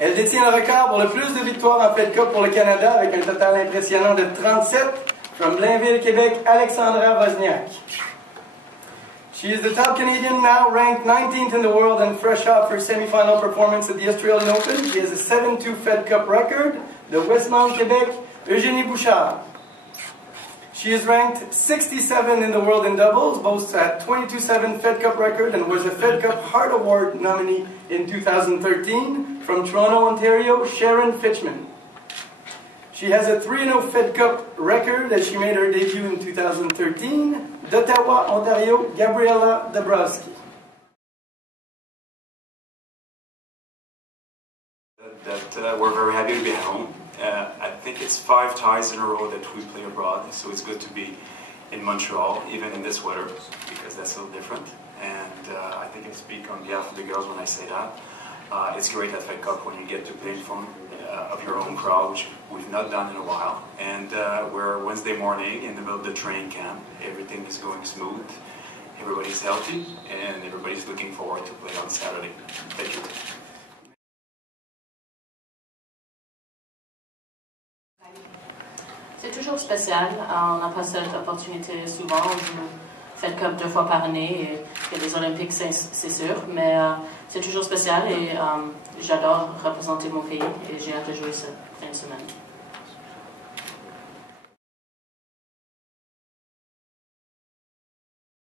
Elle détient le record pour le plus de victoires en Fed Cup pour le Canada avec un total impressionnant de 37. From Blainville, Québec, Alexandra Wozniak. She is the top Canadian now, ranked 19th in the world and fresh off her semi-final performance at the Australian Open. She has a 7-2 Fed Cup record. De Westmount, Québec, Eugénie Bouchard. She is ranked 67 in the world in doubles, boasts a 22-7 Fed Cup record, and was a Fed Cup Heart Award nominee in 2013. From Toronto, Ontario, Sharon Fitchman. She has a 3-0 Fed Cup record as she made her debut in 2013. D'Ottawa, Ontario, Gabriela Dabrowski. We're very happy to be at home. I think it's 5 ties in a row that we play abroad, so it's good to be in Montreal, even in this weather, because that's a little different. And I think I speak on behalf of the girls when I say that. It's great at Fed Cup when you get to play in front of your own crowd, which we've not done in a while. And we're Wednesday morning in the middle of the training camp. Everything is going smooth. Everybody's healthy, and everybody's looking forward to play on Saturday. Thank you. C'est toujours spécial. On n'a pas cette opportunité souvent. On joue Fed Cup 2 fois par année et il y a des Olympiques, c'est sûr. Mais c'est toujours spécial et j'adore représenter mon pays et j'ai hâte de jouer cette fin de semaine.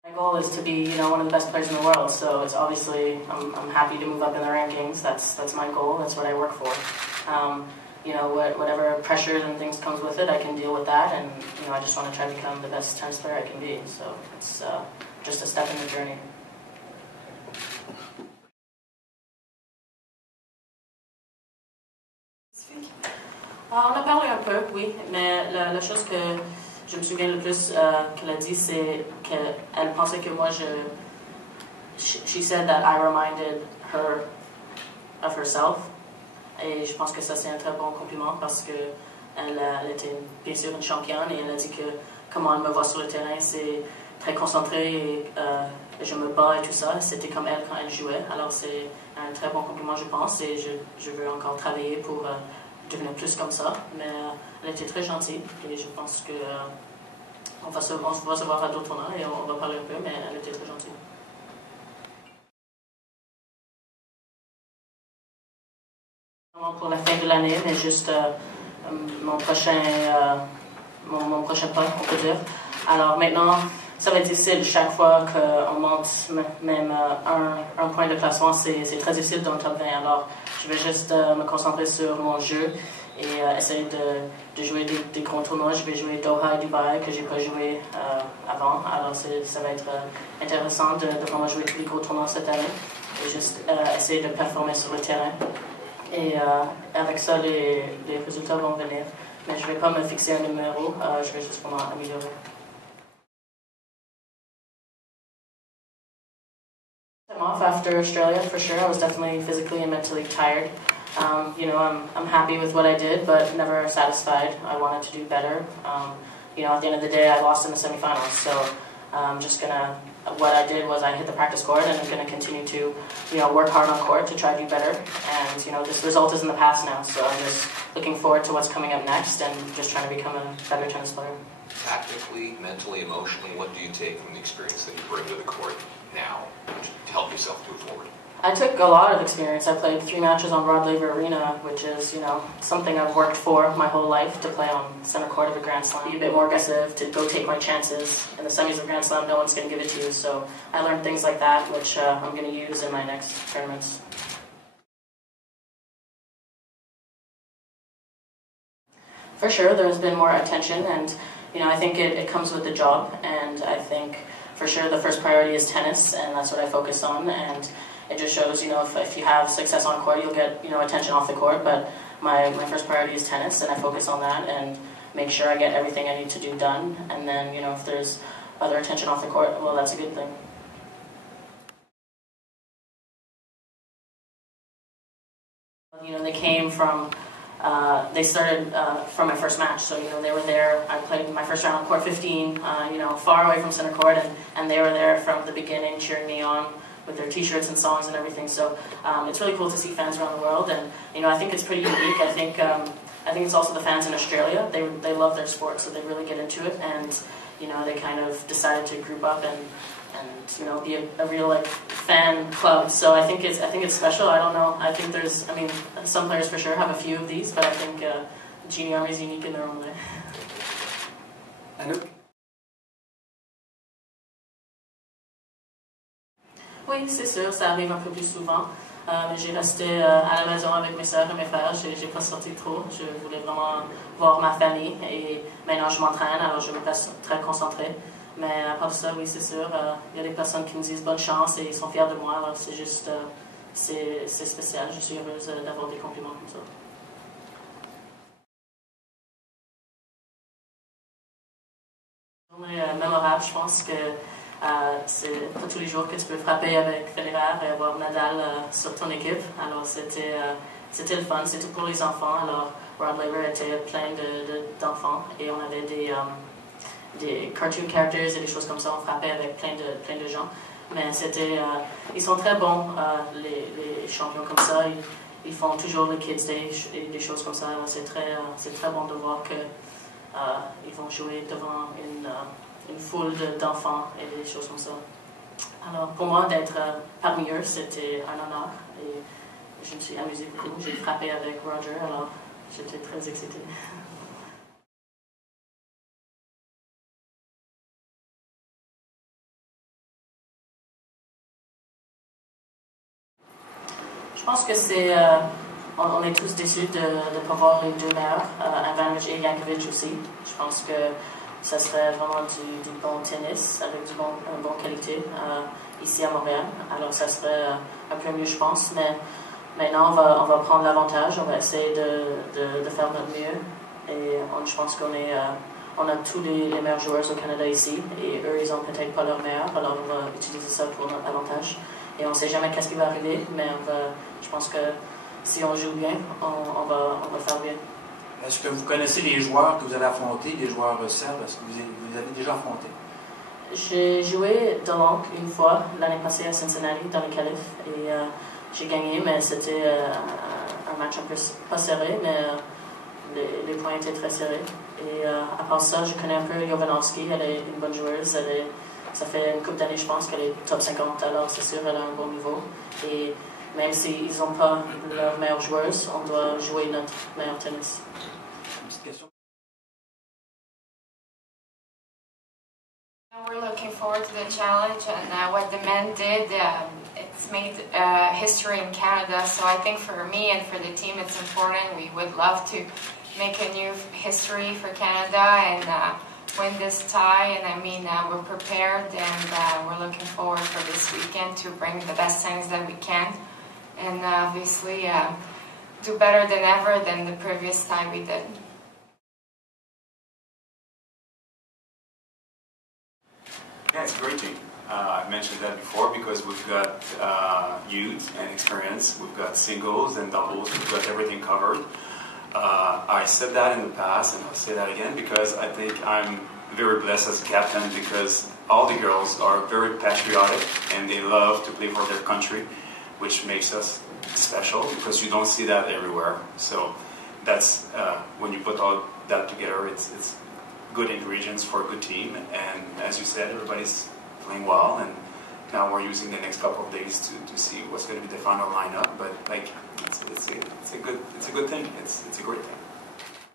My goal is to be, one of the best players in the world. So it's obviously, I'm happy to move up in the rankings. That's my goal. That's what I work for. Whatever pressures and things comes with it, I can deal with that, and I just want to try to become the best tennis player I can be. So it's just a step in the journey. On a parlé un peu, oui, mais la chose que je me souviens le plus qu'elle a dit, c'est qu'elle pensait que moi, she said that I reminded her of herself. Et je pense que ça c'est un très bon compliment parce que elle était bien sûr une championne et elle a dit que comment elle me voit sur le terrain, c'est très concentré et je me bats et tout ça. C'était comme elle quand elle jouait. Alors c'est un très bon compliment je pense et je veux encore travailler pour devenir plus comme ça. Mais elle était très gentille et je pense que on va se voir à d'autres tournois et on va parler un peu, mais elle était très gentille. Pour la fin de l'année, mais juste mon prochain pas, on peut dire. Alors maintenant, ça va être difficile chaque fois qu'on monte même un point de classement, c'est très difficile dans le top 20. Alors je vais juste me concentrer sur mon jeu et essayer de jouer des gros tournois. Je vais jouer Doha et Dubaï que j'ai pas joué avant. Alors ça va être intéressant de vraiment jouer tous les gros tournois cette année et juste essayer de performer sur le terrain. Et avec ça, les résultats vont venir. Mais je ne vais pas me fixer un numéro, je vais juste vraiment améliorer. Off after Australia, for sure. I was definitely physically and mentally tired. I'm happy with what I did, but never satisfied. I wanted to do better. At the end of the day, I lost in the semifinals. So I'm just what I did was I hit the practice court, and I'm going to continue to, work hard on court to try to do better. And this result is in the past now, so I'm just looking forward to what's coming up next, and just trying to become a better tennis player. Tactically, mentally, emotionally, what do you take from the experience that you bring to the court now to help yourself move forward? I took a lot of experience. I played 3 matches on Rod Laver Arena, which is, something I've worked for my whole life, to play on center court of a Grand Slam. Be a bit more aggressive, to go take my chances. In the semis of Grand Slam, no one's going to give it to you. So I learned things like that, which I'm going to use in my next tournaments. For sure, there's been more attention, and I think it comes with the job, and I think for sure the first priority is tennis, and that's what I focus on, and it just shows, if you have success on court, you'll get, attention off the court, but my first priority is tennis, and I focus on that, and make sure I get everything I need to do done, and then, if there's other attention off the court, well, that's a good thing. They came from, they started from my first match, so they were there. I played my first round on court 15, far away from center court, and they were there from the beginning, cheering me on, with their T-shirts and songs and everything. So it's really cool to see fans around the world, and I think it's pretty unique. I think it's also the fans in Australia. They love their sport, so they really get into it, and they kind of decided to group up and be a real like fan club. So I think it's special. I don't know. I think some players for sure have a few of these, but I think Genie Army is unique in their own way. Anouk? Oui, c'est sûr, ça arrive un peu plus souvent. J'ai resté à la maison avec mes soeurs et mes frères. J'ai pas sorti trop. Je voulais vraiment voir ma famille. Et maintenant, je m'entraîne, alors je me reste très concentrée. Mais à part de ça, oui, c'est sûr, il y a des personnes qui me disent bonne chance et ils sont fiers de moi. Alors c'est juste, c'est spécial. Je suis heureuse d'avoir des compliments comme ça. Journée mémorable, je pense que c'est pas tous les jours que tu peux frapper avec Federer et avoir Nadal sur ton équipe. Alors c'était le fun, c'était pour les enfants. Alors Rod Laver était plein d'enfants et on avait des cartoon characters et des choses comme ça. On frappait avec plein de gens. Mais ils sont très bons, les champions comme ça. Ils font toujours les Kids Day et des choses comme ça. C'est très bon de voir que ils vont jouer devant une foule d'enfants et des choses comme ça. Alors pour moi d'être parmi eux, c'était un honneur et je me suis amusée beaucoup. J'ai frappé avec Roger, alors j'étais très excitée. Je pense que on est tous déçus de ne pas voir les deux meilleurs, Ivanovic et Jankovic aussi. Je pense que ça serait vraiment du bon tennis avec une bonne qualité ici à Montréal. Alors ça serait un peu mieux, je pense. Mais maintenant, on va prendre l'avantage. On va essayer de faire notre mieux. Et je pense on a tous les meilleurs joueurs au Canada ici. Et eux, ils n'ont peut-être pas leur meilleur. Alors on va utiliser ça pour notre avantage. Et on ne sait jamais qu'est-ce qui va arriver. Mais je pense que si on joue bien, on va faire bien. Est-ce que vous connaissez les joueurs que vous allez affronter, les joueurs serbes? Est-ce que vous avez déjà affronté? J'ai joué Delonc une fois l'année passée à Cincinnati dans les qualifs et j'ai gagné, mais c'était un match un peu pas serré, mais les points étaient très serrés. Et à part ça, je connais un peu Jovanovski. Elle est une bonne joueuse. Ça fait une couple d'années, je pense, qu'elle est top 50, alors c'est sûr, elle a un bon niveau. Et même s'ils n'ont pas leurs meilleures joueuses, on doit jouer notre meilleur tennis. We're looking forward to the challenge, and what the men did, it's made history in Canada. So I think for me and for the team, it's important. We would love to make a new history for Canada and win this tie. And I mean, we're prepared, and we're looking forward for this weekend to bring the best tennis that we can, and obviously do better than ever than the previous tie we did. Yeah, it's a great team. I've mentioned that before because we've got youth and experience. We've got singles and doubles. We've got everything covered. I said that in the past, and I'll say that again because I think I'm very blessed as a captain because all the girls are very patriotic and they love to play for their country, which makes us special because you don't see that everywhere. So that's when you put all that together, it's good ingredients for a good team. And as you said, everybody's playing well, and now we're using the next couple of days to see what's going to be the final lineup. But like, it's a good thing. It's a great thing.